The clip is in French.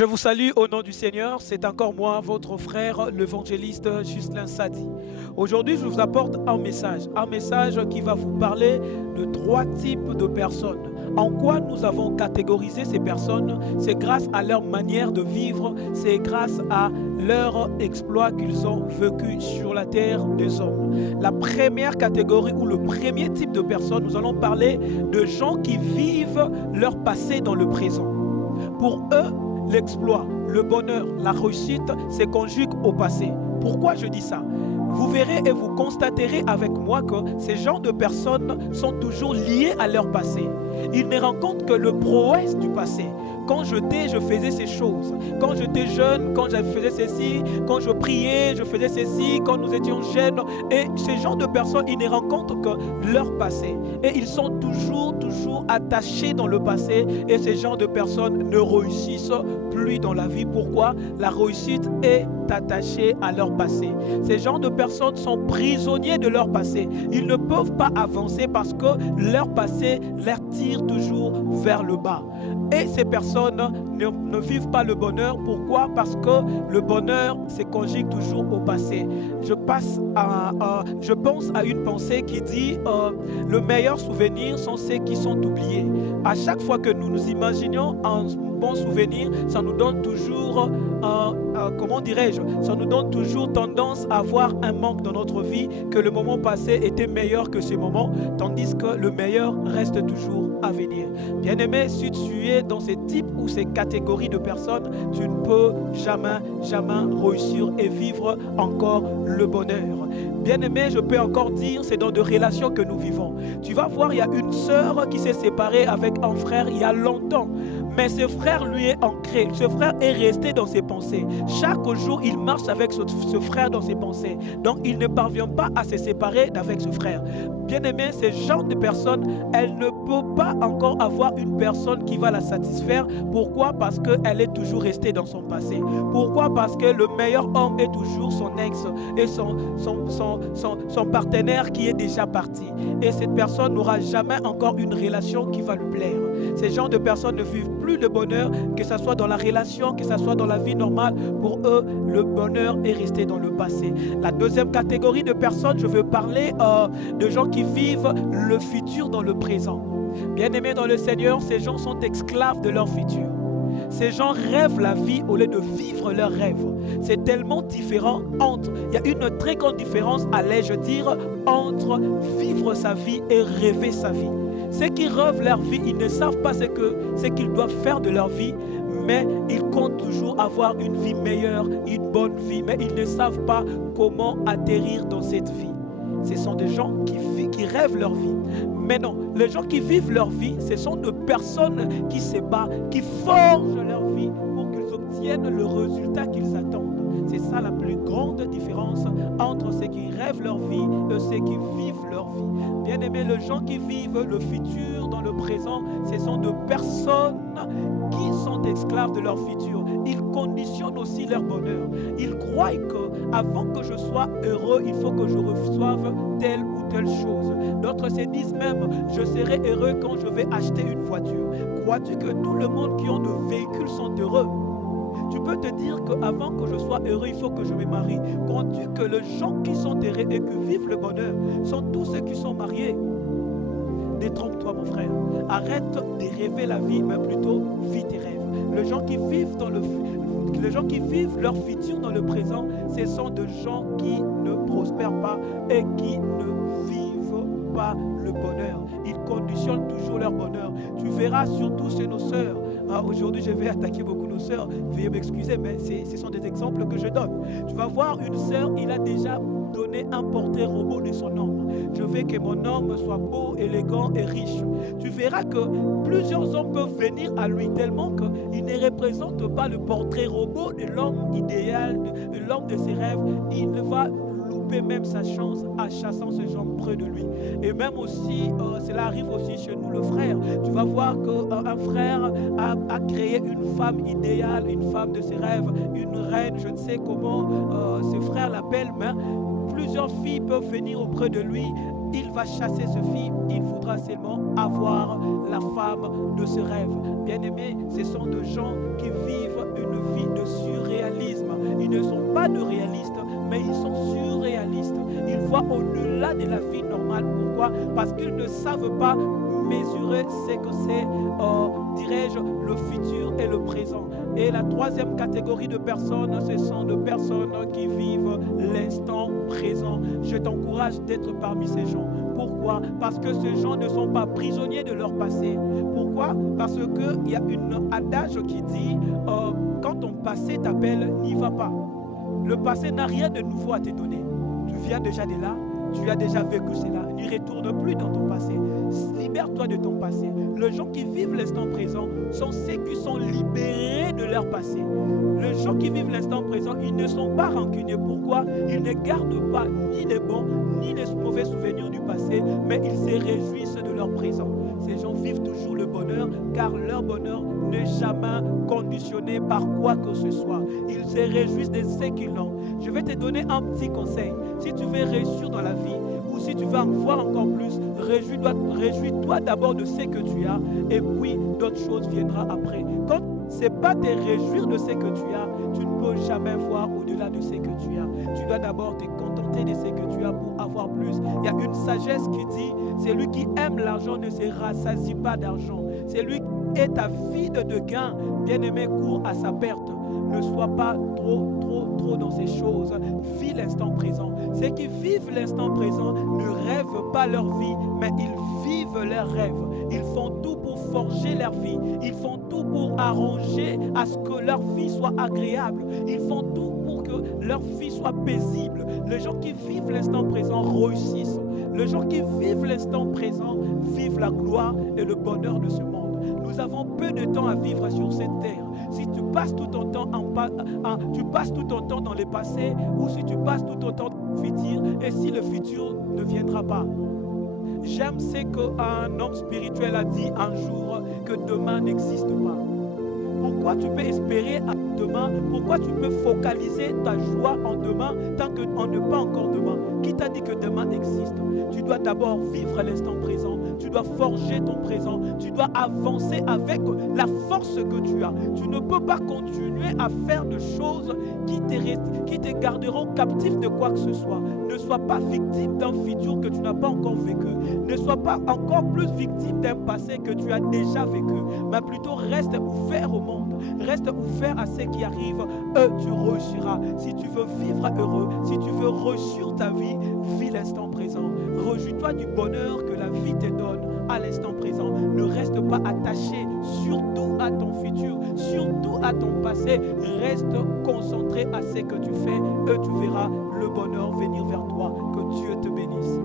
Je vous salue au nom du Seigneur, c'est encore moi, votre frère, l'évangéliste Justin Sadi. Aujourd'hui, je vous apporte un message qui va vous parler de trois types de personnes. En quoi nous avons catégorisé ces personnes? C'est grâce à leur manière de vivre, c'est grâce à leurs exploits qu'ils ont vécu sur la terre des hommes. La première catégorie ou le premier type de personnes, nous allons parler de gens qui vivent leur passé dans le présent. Pour eux, l'exploit, le bonheur, la réussite se conjuguent au passé. Pourquoi je dis ça? Vous verrez et vous constaterez avec moi que ces genres de personnes sont toujours liés à leur passé. Ils ne rencontrent que le prouesse du passé. Quand j'étais, je faisais ces choses. Quand j'étais jeune, quand je faisais ceci, quand je priais, je faisais ceci, quand nous étions jeunes. Et ces genres de personnes, ils ne rencontrent que leur passé. Et ils sont toujours attachés dans le passé. Et ces genres de personnes ne réussissent plus dans la vie. Pourquoi? La réussite est attachée à leur passé. Ces genres de personnes sont prisonniers de leur passé. Ils ne peuvent pas avancer parce que leur passé les tire toujours vers le bas. Et ces personnes ne vivent pas le bonheur. Pourquoi? Parce que le bonheur se conjugue toujours au passé. Je pense à une pensée qui dit le meilleur souvenir sont ceux qui sont oubliés. À chaque fois que nous nous imaginons un bon souvenir, ça nous donne toujours, ça nous donne toujours tendance à avoir un manque dans notre vie, que le moment passé était meilleur que ce moment, tandis que le meilleur reste toujours à venir. Bien-aimé, si tu es dans ces types ou ces catégories de personnes, tu ne peux jamais réussir et vivre encore le bonheur. Bien-aimé, je peux encore dire, c'est dans des relations que nous vivons. Tu vas voir, il y a une sœur qui s'est séparée avec un frère il y a longtemps. Mais ce frère lui est ancré, ce frère est resté dans ses pensées. Chaque jour, il marche avec ce frère dans ses pensées. Donc, il ne parvient pas à se séparer d'avec ce frère. Bien-aimé, ce genre de personne, elle ne peut pas encore avoir une personne qui va la satisfaire. Pourquoi? Parce qu'elle est toujours restée dans son passé. Pourquoi? Parce que le meilleur homme est toujours son ex et son partenaire qui est déjà parti. Et cette personne n'aura jamais encore une relation qui va lui plaire. Ces genres de personnes ne vivent plus le bonheur, que ce soit dans la relation, que ce soit dans la vie normale. Pour eux, le bonheur est resté dans le passé. La deuxième catégorie de personnes, je veux parler de gens qui vivent le futur dans le présent. Bien-aimés dans le Seigneur, ces gens sont esclaves de leur futur. Ces gens rêvent la vie au lieu de vivre leurs rêves. C'est tellement différent entre, il y a une très grande différence, allais-je dire, entre vivre sa vie et rêver sa vie. Ceux qui rêvent leur vie, ils ne savent pas ce qu'ils doivent faire de leur vie, mais ils comptent toujours avoir une vie meilleure, une bonne vie, mais ils ne savent pas comment atterrir dans cette vie. Ce sont des gens qui rêvent leur vie. Mais non, les gens qui vivent leur vie, ce sont des personnes qui se battent, qui forgent leur vie pour qu'ils obtiennent le résultat qu'ils attendent. C'est ça la plus grande différence entre ceux qui rêvent leur vie et ceux qui vivent leur vie. Bien aimé, les gens qui vivent le futur dans le présent, ce sont des personnes qui sont esclaves de leur futur. Ils conditionnent aussi leur bonheur. Ils croient qu'avant que je sois heureux, il faut que je reçoive telle ou telle chose. D'autres se disent même, je serai heureux quand je vais acheter une voiture. Crois-tu que tout le monde qui ont de véhicules sont heureux? Tu peux te dire qu'avant que je sois heureux, il faut que je me marie. Crois-tu que les gens qui sont heureux et qui vivent le bonheur sont tous ceux qui sont mariés? Détrompe-toi, mon frère. Arrête de rêver la vie, mais plutôt vis tes rêves. Les gens qui vivent leur futur dans le présent, ce sont des gens qui ne prospèrent pas et qui ne vivent pas le bonheur. Ils conditionnent toujours leur bonheur. Tu verras surtout chez nos sœurs. Aujourd'hui, je vais attaquer beaucoup nos sœurs. Veuillez m'excuser, mais ce sont des exemples que je donne. Tu vas voir une sœur, il a déjà donné un portrait robot de son homme. Je veux que mon homme soit beau, élégant et riche. Tu verras que plusieurs hommes peuvent venir à lui tellement qu'il ne représente pas le portrait robot de l'homme idéal, de l'homme de ses rêves. Il va louper même sa chance en chassant ce genre près de lui. Et même aussi, cela arrive aussi chez nous, le frère. Tu vas voir qu'un frère a créé une femme idéale, une femme de ses rêves, une reine, je ne sais comment ce frère l'appelle, mais plusieurs filles peuvent venir auprès de lui il va chasser ce fils, il voudra seulement avoir la femme de ce rêve. Bien-aimés, ce sont des gens qui vivent une vie de surréalisme. Ils ne sont pas de réalistes, mais ils sont surréalistes. Ils voient au-delà de la vie normale. Pourquoi? Parce qu'ils ne savent pas mesurer ce que c'est, dirais-je, le futur et le présent. Et la troisième catégorie de personnes, ce sont des personnes qui vivent l'instant présent. Je t'encourage d'être parmi ces gens. Pourquoi? Parce que ces gens ne sont pas prisonniers de leur passé. Pourquoi? Parce qu'il y a un adage qui dit quand ton passé t'appelle, n'y va pas. Le passé n'a rien de nouveau à te donner. Tu viens déjà de là, tu as déjà vécu cela. N'y retourne plus dans ton passé. Libère-toi de ton passé. Les gens qui vivent l'instant présent sont ceux qui sont libérés de leur passé. Les gens qui vivent l'instant présent, ils ne sont pas rancuniers. Pourquoi? Ils ne gardent pas ni les bons ni les mauvais souvenirs du passé, mais ils se réjouissent de leur présent. Ces gens vivent toujours le bonheur, car leur bonheur n'est jamais conditionné par quoi que ce soit. Ils se réjouissent de ce qu'ils ont. Je vais te donner un petit conseil. Si tu veux réussir dans la vie, ou si tu veux en voir encore plus, réjouis-toi d'abord de ce que tu as, et puis d'autres choses viendront après. Quand ce n'est pas te réjouir de ce que tu as, tu ne peux jamais voir au-delà de ce que tu as. Tu dois d'abord te contenter de ce que tu as pour avoir plus. Il y a une sagesse qui dit, celui qui aime l'argent ne se rassasie pas d'argent. Celui qui est avide de gain, bien-aimé, court à sa perte. Ne sois pas trop dans ces choses. Vis l'instant présent. Ceux qui vivent l'instant présent ne rêvent pas leur vie, mais ils vivent leurs rêves. Ils font tout pour forger leur vie. Ils font tout pour arranger à ce que leur vie soit agréable. Ils font tout pour que leur vie soit paisible. Les gens qui vivent l'instant présent réussissent. Les gens qui vivent l'instant présent vivent la gloire et le bonheur de ce monde. Nous avons peu de temps à vivre sur cette terre. Si tu passes tout ton temps dans le passé, ou si tu passes tout ton temps dans le futur, et si le futur ne viendra pas. J'aime ce qu'un homme spirituel a dit un jour, que demain n'existe pas. Pourquoi tu peux espérer à demain? Pourquoi tu peux focaliser ta joie en demain tant qu'on n'est pas encore demain? Qui t'a dit que demain existe? Tu dois d'abord vivre l'instant présent. Tu dois forger ton présent. Tu dois avancer avec la force que tu as. Tu ne peux pas continuer à faire des choses qui te garderont captif de quoi que ce soit. Ne sois pas victime d'un futur que tu n'as pas encore vécu. Ne sois pas encore plus victime d'un passé que tu as déjà vécu. Mais plutôt reste ouvert au monde. Reste ouvert à ce qui arrive. Tu réussiras. Si tu veux vivre heureux, si tu veux réussir ta vie, vis l'instant présent. Réjouis-toi du bonheur que la vie te donne à l'instant présent. Ne reste pas attaché surtout à ton futur, surtout à ton passé. Reste concentré à ce que tu fais et tu verras le bonheur venir vers toi. Que Dieu te bénisse.